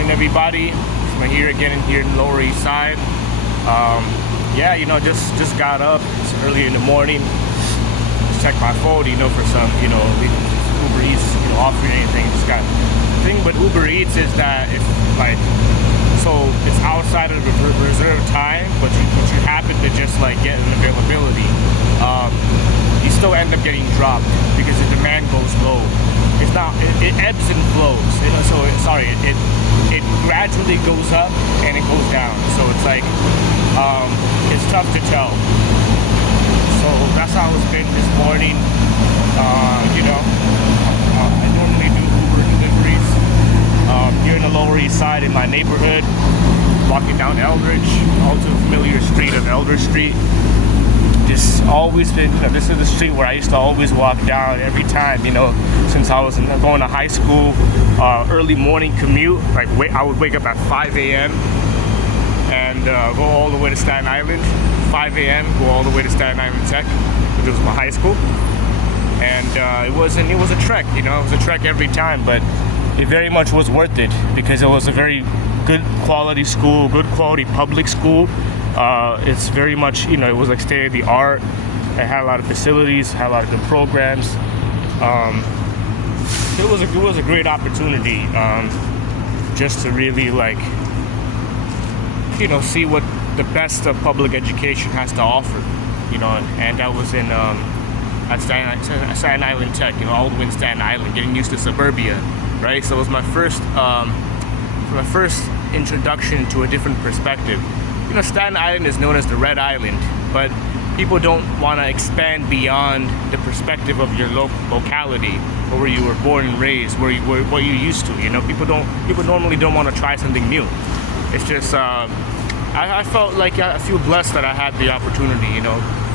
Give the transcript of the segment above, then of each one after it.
morning, everybody. So I'm here again here in Lower East Side. Yeah, just got up. It's early in the morning. Just checked my phone, for some, Uber Eats, offering anything. Just got. The thing with Uber Eats is that it's like, so it's outside of the reserved time, but you happen to just like get an availability. You still end up getting dropped because the demand goes low. It's not, it ebbs and flows, it gradually goes up and it goes down. So it's like, it's tough to tell. So that's how it's been this morning. I normally do Uber deliveries here in the Lower East Side in my neighborhood, walking down Eldridge, also familiar street of Eldridge Street. This always been, this is the street where I used to always walk down every time, since I was going to high school, early morning commute. Like I would wake up at 5 a.m. and go all the way to Staten Island. 5 a.m. go all the way to Staten Island Tech, which was my high school. And it was a trek, it was a trek every time, but it very much was worth it because it was a very good quality school, good quality public school. It's very much, it was like state of the art. It had a lot of facilities, had a lot of good programs. It was a great opportunity just to really see what the best of public education has to offer, and that was in at Staten Island Tech, all the way in Staten Island, getting used to suburbia, right? So it was my first introduction to a different perspective. Staten Island is known as the Red Island, but people don't want to expand beyond the perspective of your locality, or where you were born and raised, what you're used to. People normally don't want to try something new. It's just I felt like I feel blessed that I had the opportunity.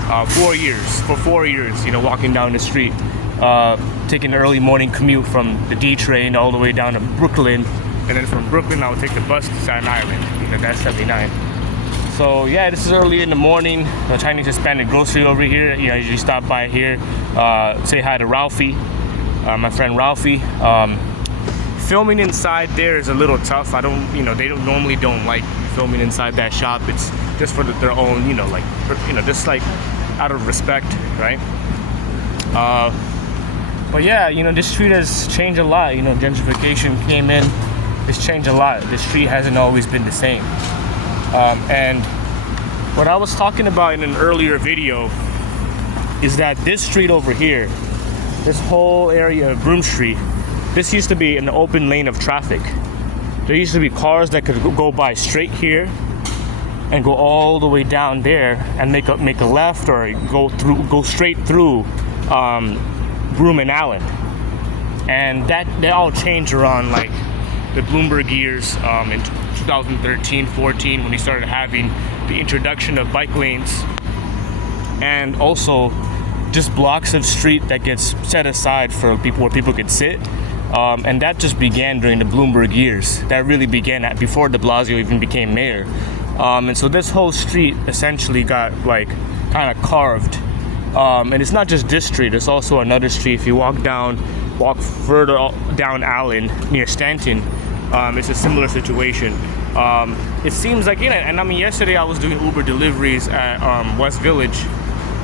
4 years, walking down the street, taking an early morning commute from the D train all the way down to Brooklyn, and then from Brooklyn I would take the bus to Staten Island. That's 79. So yeah, this is early in the morning. The Chinese Hispanic grocery over here. I usually stop by here, say hi to Ralphie, my friend Ralphie. Filming inside there is a little tough. They normally don't like filming inside that shop. It's just for their own, just like out of respect, right? But yeah, this street has changed a lot. Gentrification came in. It's changed a lot. The street hasn't always been the same. And what I was talking about in an earlier video is that this street over here, this whole area of Broome Street, this used to be an open lane of traffic. There used to be cars that could go by straight here and go all the way down there and make a left or go straight through Broome and Allen. And that all changed around the Bloomberg years in 2013-14 when we started having the introduction of bike lanes and also just blocks of street that gets set aside for people where people could sit. And that just began during the Bloomberg years. That really began before de Blasio even became mayor. And so this whole street essentially got kind of carved. And it's not just this street, it's also another street. If you walk further down Allen near Stanton, it's a similar situation. It seems like, yesterday I was doing Uber deliveries at West Village,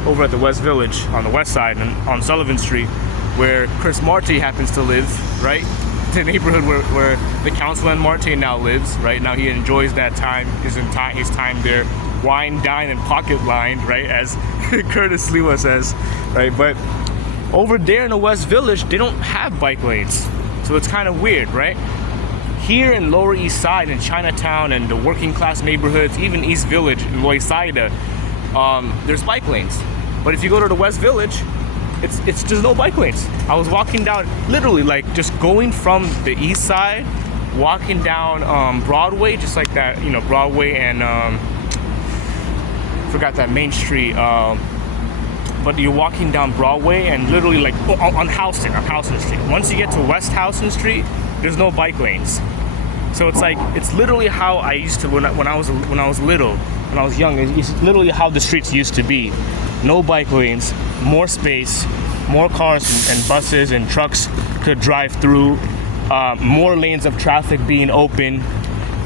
over at the West Village on the west side and on Sullivan Street, where Chris Marte happens to live, right? The neighborhood where the councilman Marte now lives, right? Now he enjoys that time, his time there, wine, dine, and pocket lined, right? As Curtis Sliwa says, right? But over there in the West Village, they don't have bike lanes. So it's kind of weird, right? Here in Lower East Side, in Chinatown, and the working class neighborhoods, even East Village, in Loisaida, there's bike lanes. But if you go to the West Village, it's just no bike lanes. I was walking down, literally just going from the east side, walking down Broadway, just like that, Broadway and forgot that main street. But you're walking down Broadway and literally on Houston Street. Once you get to West Houston Street, there's no bike lanes. So it's literally how I used to when I was little, when I was young. It's literally how the streets used to be. No bike lanes, more space, more cars and buses and trucks could drive through. more lanes of traffic being open.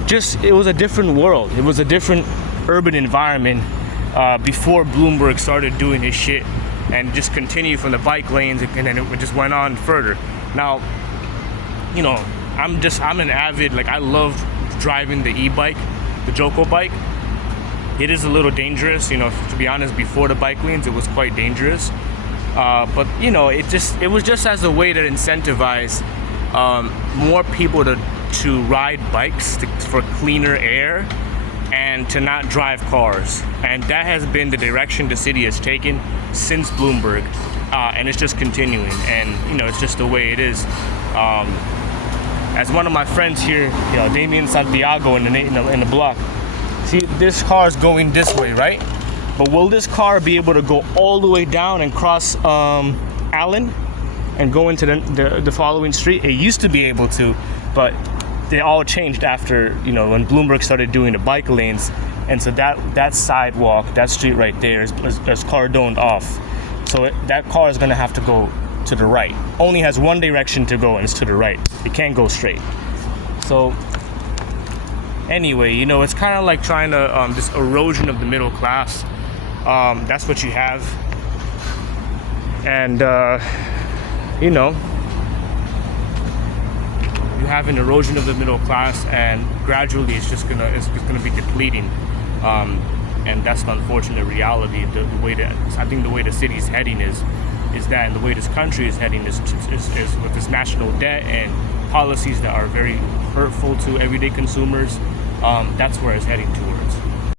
Just, it was a different world. It was a different urban environment before Bloomberg started doing his shit and just continued from the bike lanes, and then it just went on further. Now, you know, I'm an avid, like, I love driving the e-bike, the Joko bike. It is a little dangerous, you know, to be honest. Before the bike lanes, it was quite dangerous. But you know, it was just as a way to incentivize more people to ride bikes for cleaner air and to not drive cars. And that has been the direction the city has taken since Bloomberg, and it's just continuing. And you know, it's just the way it is. As one of my friends here, you know, Damien Santiago in the block. See, this car is going this way, right? But will this car be able to go all the way down and cross Allen and go into the following street? It used to be able to, but they all changed after, you know, when Bloomberg started doing the bike lanes. And so that sidewalk, that street right there is cordoned off. So that car is gonna have to go to the right. Only has one direction to go, and it's to the right. It can't go straight. So anyway, you know, it's kind of like trying to this erosion of the middle class. That's what you have. And you know, you have an erosion of the middle class, and gradually it's gonna be depleting. And that's the unfortunate reality. The way that I think the way the city's heading is that, and the way this country is heading is with this national debt and policies that are very hurtful to everyday consumers. That's where it's heading towards.